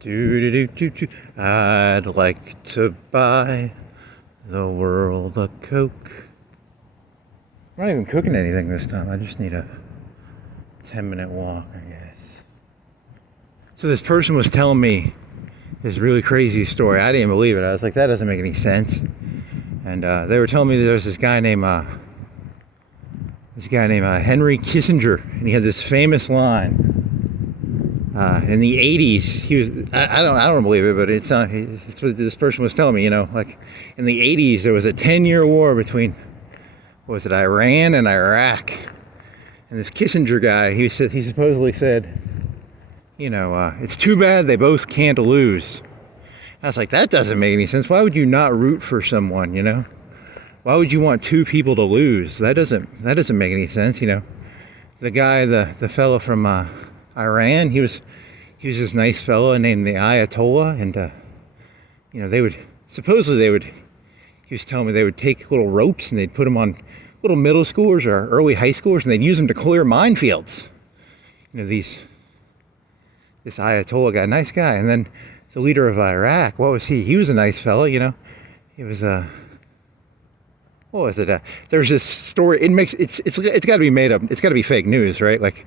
Do. I'd like to buy the world a Coke. I'm not even cooking anything this time. I just need a 10-minute walk, I guess. So this person was telling me this really crazy story. I didn't believe it. I was like, that doesn't make any sense. And they were telling me that there's this guy named Henry Kissinger, and he had this famous line. In the 80s, he was, I don't believe it, but it's what this person was telling me, like in the 80s, there was a 10-year war between, Iran and Iraq. And this Kissinger guy, he supposedly said, it's too bad they both can't lose. I was like, that doesn't make any sense. Why would you not root for someone, Why would you want two people to lose? That doesn't make any sense, The guy, the fellow from Iran, he was this nice fellow named the Ayatollah, and he was telling me they would take little ropes and they'd put them on little middle schoolers or early high schoolers, and they'd use them to clear minefields. This Ayatollah guy, nice guy. And then the leader of Iraq, what was he? He was a nice fellow, He was what was it? There's this story. It's got to be made up. It's got to be fake news, right? Like,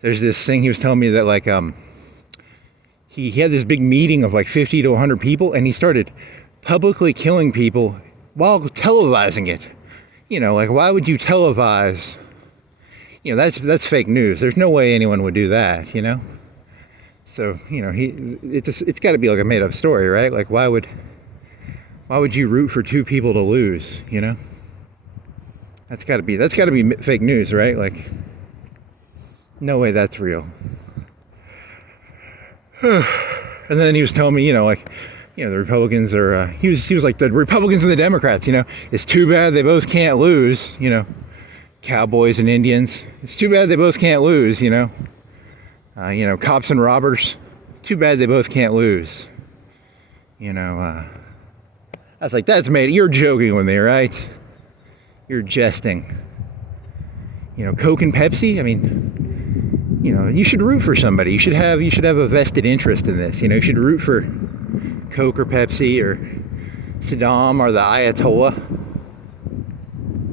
there's this thing he was telling me that like he had this big meeting of like 50 to 100 people, and he started publicly killing people while televising it. Like, why would you televise? That's fake news. There's no way anyone would do that. So it's got to be like a made up story, right? Like, why would you root for two people to lose? That's got to be fake news, right? Like, no way that's real. And then he was telling me, the Republicans are, he was like, the Republicans and the Democrats, it's too bad they both can't lose, Cowboys and Indians. It's too bad they both can't lose, cops and robbers. Too bad they both can't lose. I was like, you're joking with me, right? You're jesting. Coke and Pepsi, I mean, you should root for somebody. You should have a vested interest in this. You should root for Coke or Pepsi or Saddam or the Ayatollah.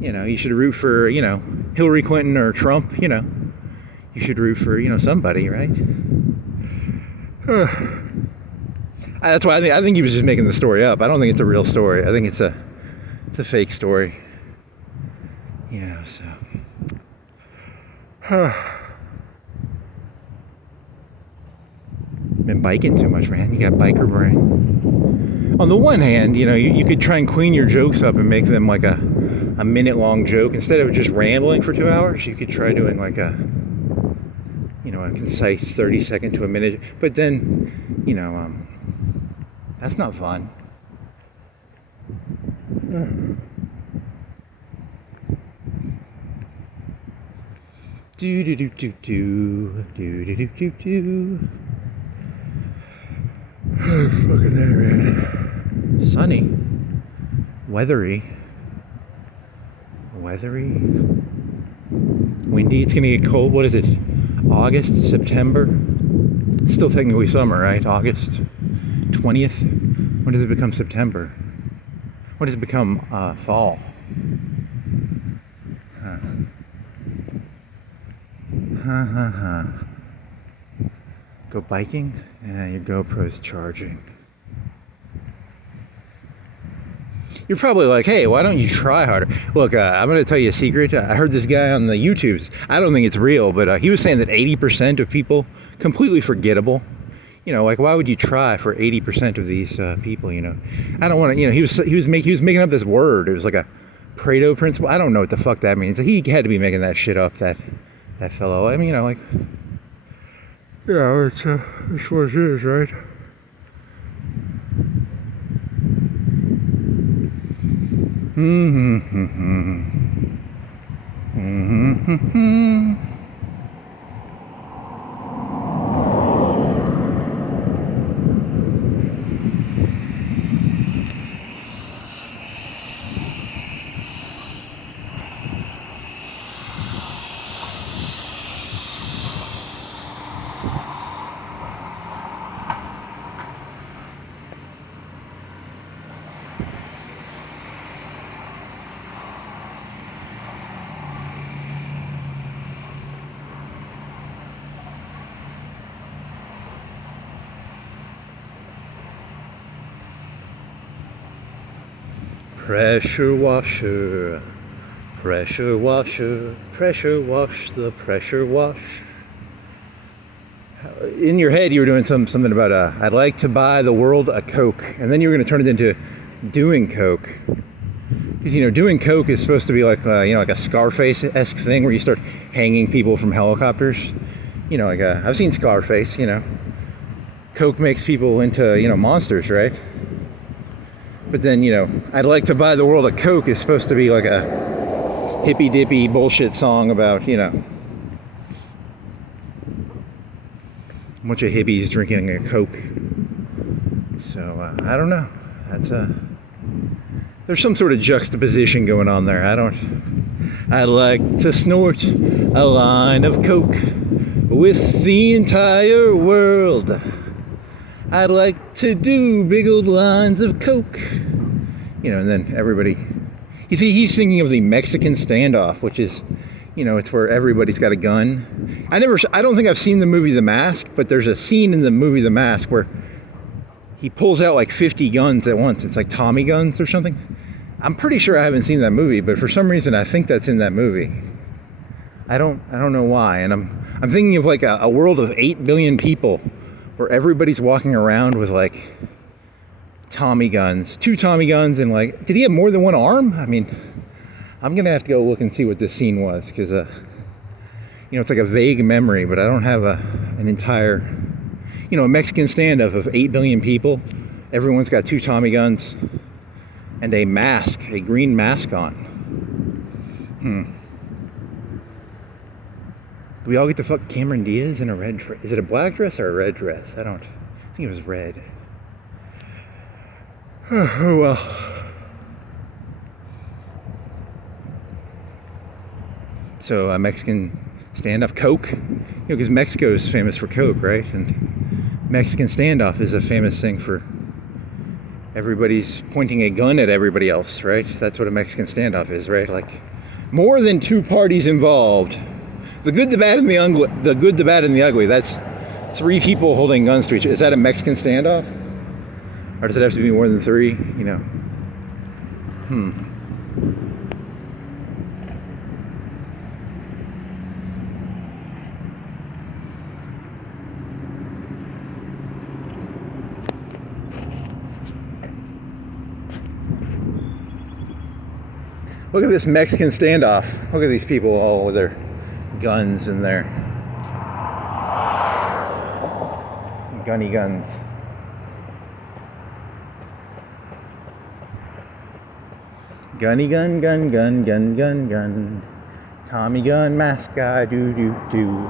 You should root for, Hillary Clinton or Trump. You should root for, somebody, right? That's why I think he was just making the story up. I don't think it's a real story. I think it's a fake story. So. Been biking too much, man. You got biker brain. On the one hand, you could try and clean your jokes up and make them like a minute-long joke. Instead of just rambling for 2 hours, you could try doing like a concise 30-second to a minute. But then, that's not fun. Do. Fucking there, man. Sunny. Weathery. Windy. It's gonna get cold. What is it? August, September? It's still technically summer, right? August 20th. When does it become September? When does it become fall? Go biking? Yeah, your GoPro's charging. You're probably like, hey, why don't you try harder? Look, I'm going to tell you a secret. I heard this guy on the YouTubes. I don't think it's real, but he was saying that 80% of people, completely forgettable. Like, why would you try for 80% of these people, I don't want to, he was making up this word. It was like a Pareto principle. I don't know what the fuck that means. He had to be making that shit up, that fellow. I mean, like, it's what it is, right? Pressure washer, pressure washer, pressure wash the pressure wash. In your head, you were doing something about I'd like to buy the world a Coke, and then you were going to turn it into doing Coke. Because doing Coke is supposed to be like like a Scarface-esque thing where you start hanging people from helicopters. I've seen Scarface. Coke makes people into monsters, right? But then I'd like to buy the world a Coke is supposed to be like a hippy dippy bullshit song about a bunch of hippies drinking a Coke. So I don't know. That's there's some sort of juxtaposition going on there. I'd like to snort a line of Coke with the entire world. I'd like to do big old lines of Coke. And then everybody, he's thinking of the Mexican standoff, which is, it's where everybody's got a gun. I don't think I've seen the movie The Mask, but there's a scene in the movie The Mask where he pulls out like 50 guns at once. It's like Tommy guns or something. I'm pretty sure I haven't seen that movie, but for some reason I think that's in that movie. I don't know why. And I'm thinking of like a world of 8 billion people where everybody's walking around with like Tommy guns, 2 Tommy guns, and like, did he have more than one arm? I mean, I'm gonna have to go look and see what this scene was, because it's like a vague memory, but I don't have an entire, a Mexican standoff of 8 billion people. Everyone's got 2 Tommy guns and a mask, a green mask on. Do we all get to fuck Cameron Diaz in a red dress? Is it a black dress or a red dress? I think it was red. Oh well. So a Mexican standoff, Coke, because Mexico is famous for Coke, right? And Mexican standoff is a famous thing for everybody's pointing a gun at everybody else, right? That's what a Mexican standoff is, right? Like more than 2 parties involved. The good, the bad, and the ugly. The good, the bad, and the ugly. That's 3 people holding guns to each other. Is that a Mexican standoff? Or does it have to be more than 3? Look at this Mexican standoff. Look at these people all with their guns and their gunny guns. Gunny gun, gun, gun, gun, gun, gun. Tommy gun, mask guy, do, do, do.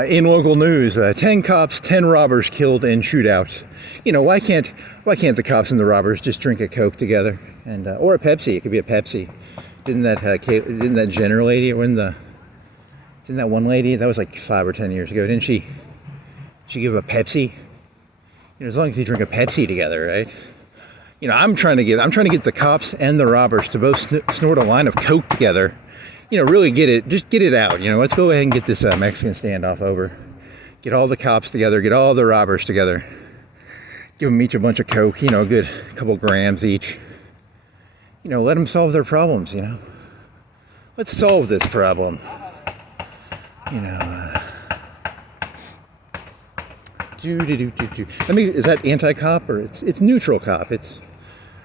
In local news, 10 cops, 10 robbers killed in shootout. Why can't the cops and the robbers just drink a Coke together, and or a Pepsi? It could be a Pepsi. Didn't that Jenner lady win the? Didn't that one lady, that was like 5 or 10 years ago? Didn't she give a Pepsi? As long as you drink a Pepsi together, right? I'm trying to get the cops and the robbers to both snort a line of Coke together. Really get it out. Let's go ahead and get this Mexican standoff over. Get all the cops together, get all the robbers together. Give them each a bunch of Coke, a good couple grams each. Let them solve their problems, Let's solve this problem. Is that anti-cop or it's neutral cop?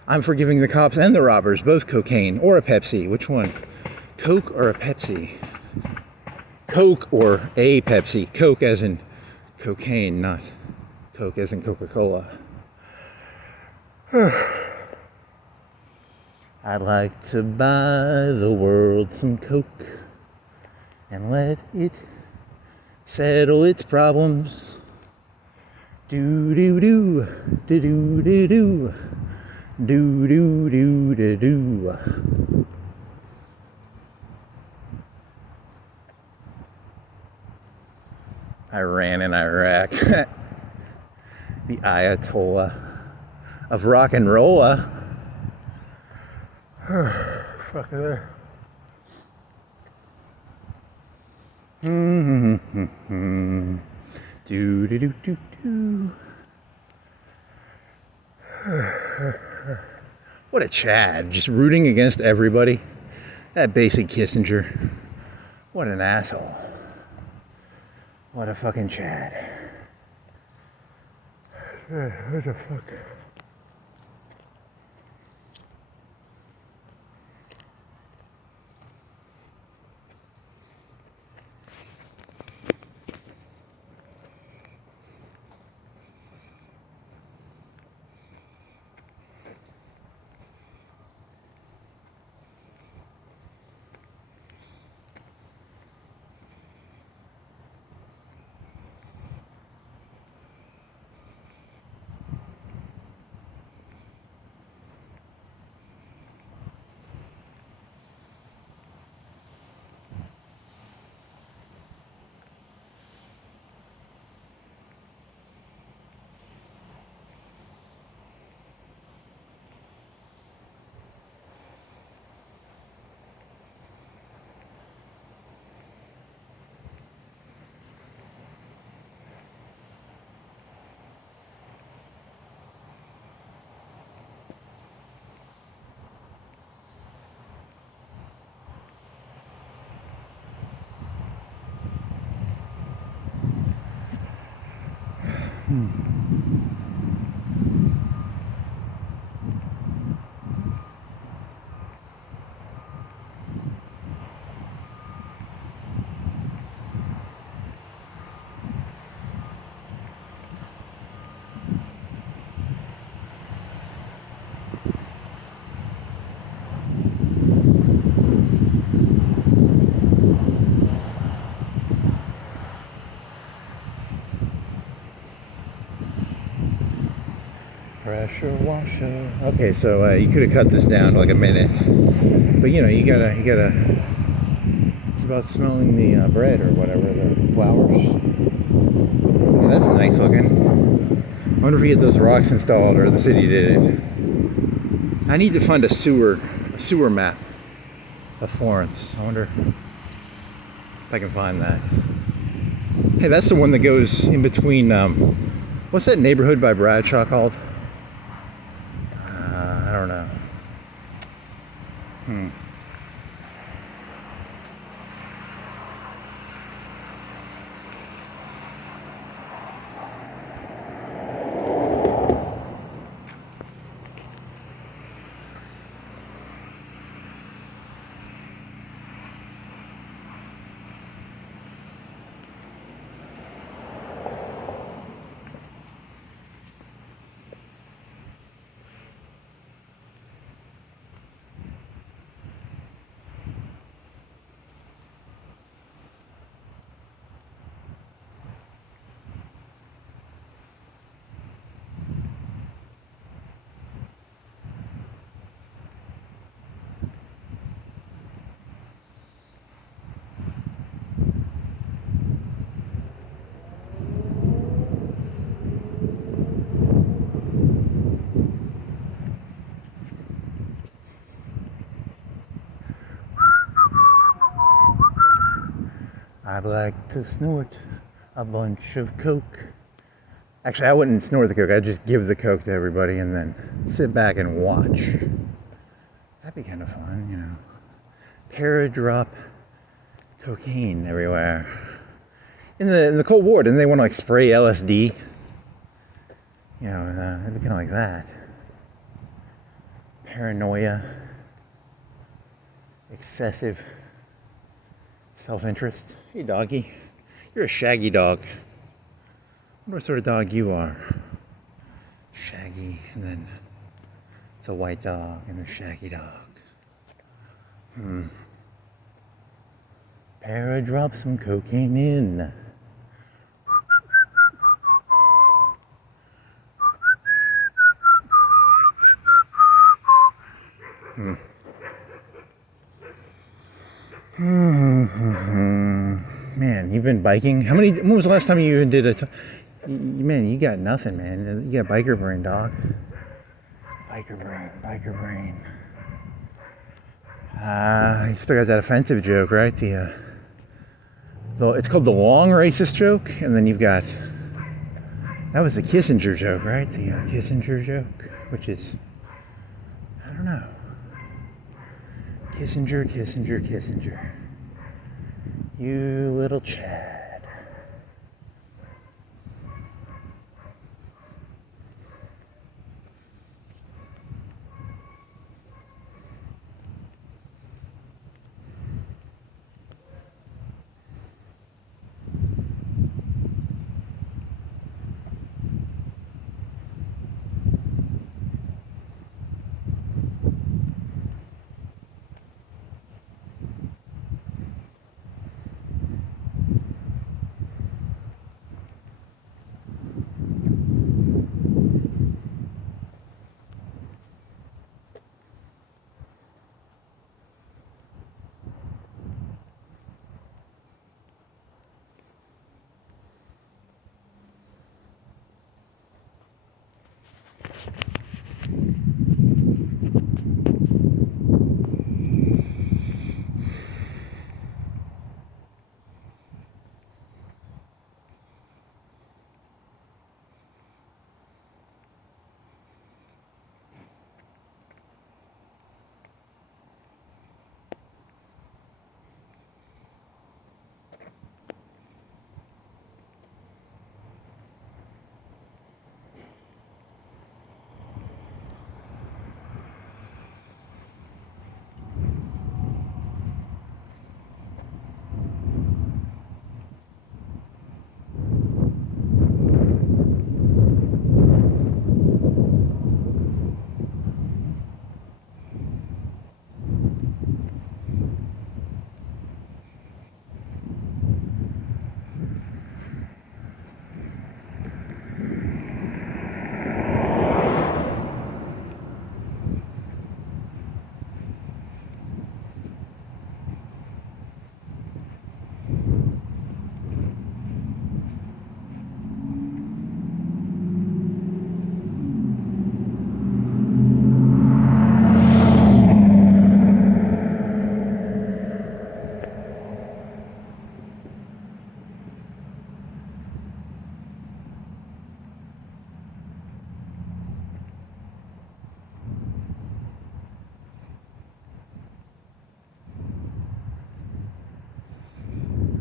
I'm for giving the cops and the robbers both cocaine or a Pepsi. Which one? Coke or a Pepsi? Coke or a Pepsi. Coke as in cocaine, not Coke as in Coca-Cola. I'd like to buy the world some Coke and let it settle its problems. Do do do do do do do do do do do do. Iran and Iraq. The Ayatollah of rock and roll. Fuck there. Do do do do do. What a Chad, just rooting against everybody. That basic Kissinger. What an asshole. What a fucking Chad. What the fuck? Pressure washer. Okay, so you could have cut this down to like a minute, but you know, you gotta. It's about smelling the bread or whatever, the flours. Yeah, that's nice looking. I wonder if he had those rocks installed or the city did it. I need to find a sewer map of Florence. I wonder if I can find that. Hey, that's the one that goes in between. What's that neighborhood by Bradshaw called? I don't know. I'd like to snort a bunch of Coke. Actually, I wouldn't snort the Coke. I'd just give the Coke to everybody and then sit back and watch. That'd be kind of fun, you know. Paradrop cocaine everywhere. In the Cold War, didn't they want to like spray LSD? You know, it'd be kind of like that. paranoia, excessive self-interest. Hey doggy, you're a shaggy dog. I wonder what sort of dog you are. Shaggy, and then the white dog and the shaggy dog. Para, drop some cocaine in. Man, you've been biking? When was the last time you even did a... Man, you got nothing, man. You got biker brain, dog. Biker brain. You still got that offensive joke, right? It's called the long racist joke, and then you've got... That was the Kissinger joke, right? The Kissinger joke, which is... I don't know. Kissinger. You little Chad.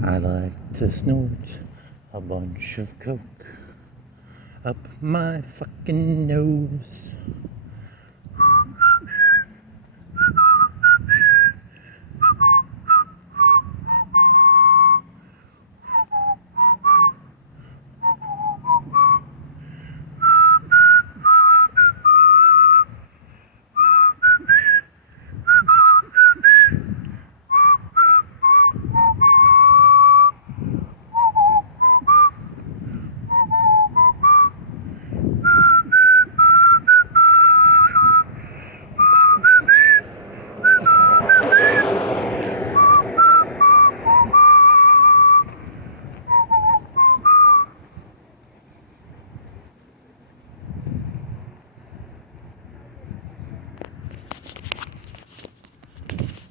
I like to snort a bunch of coke up my fucking nose.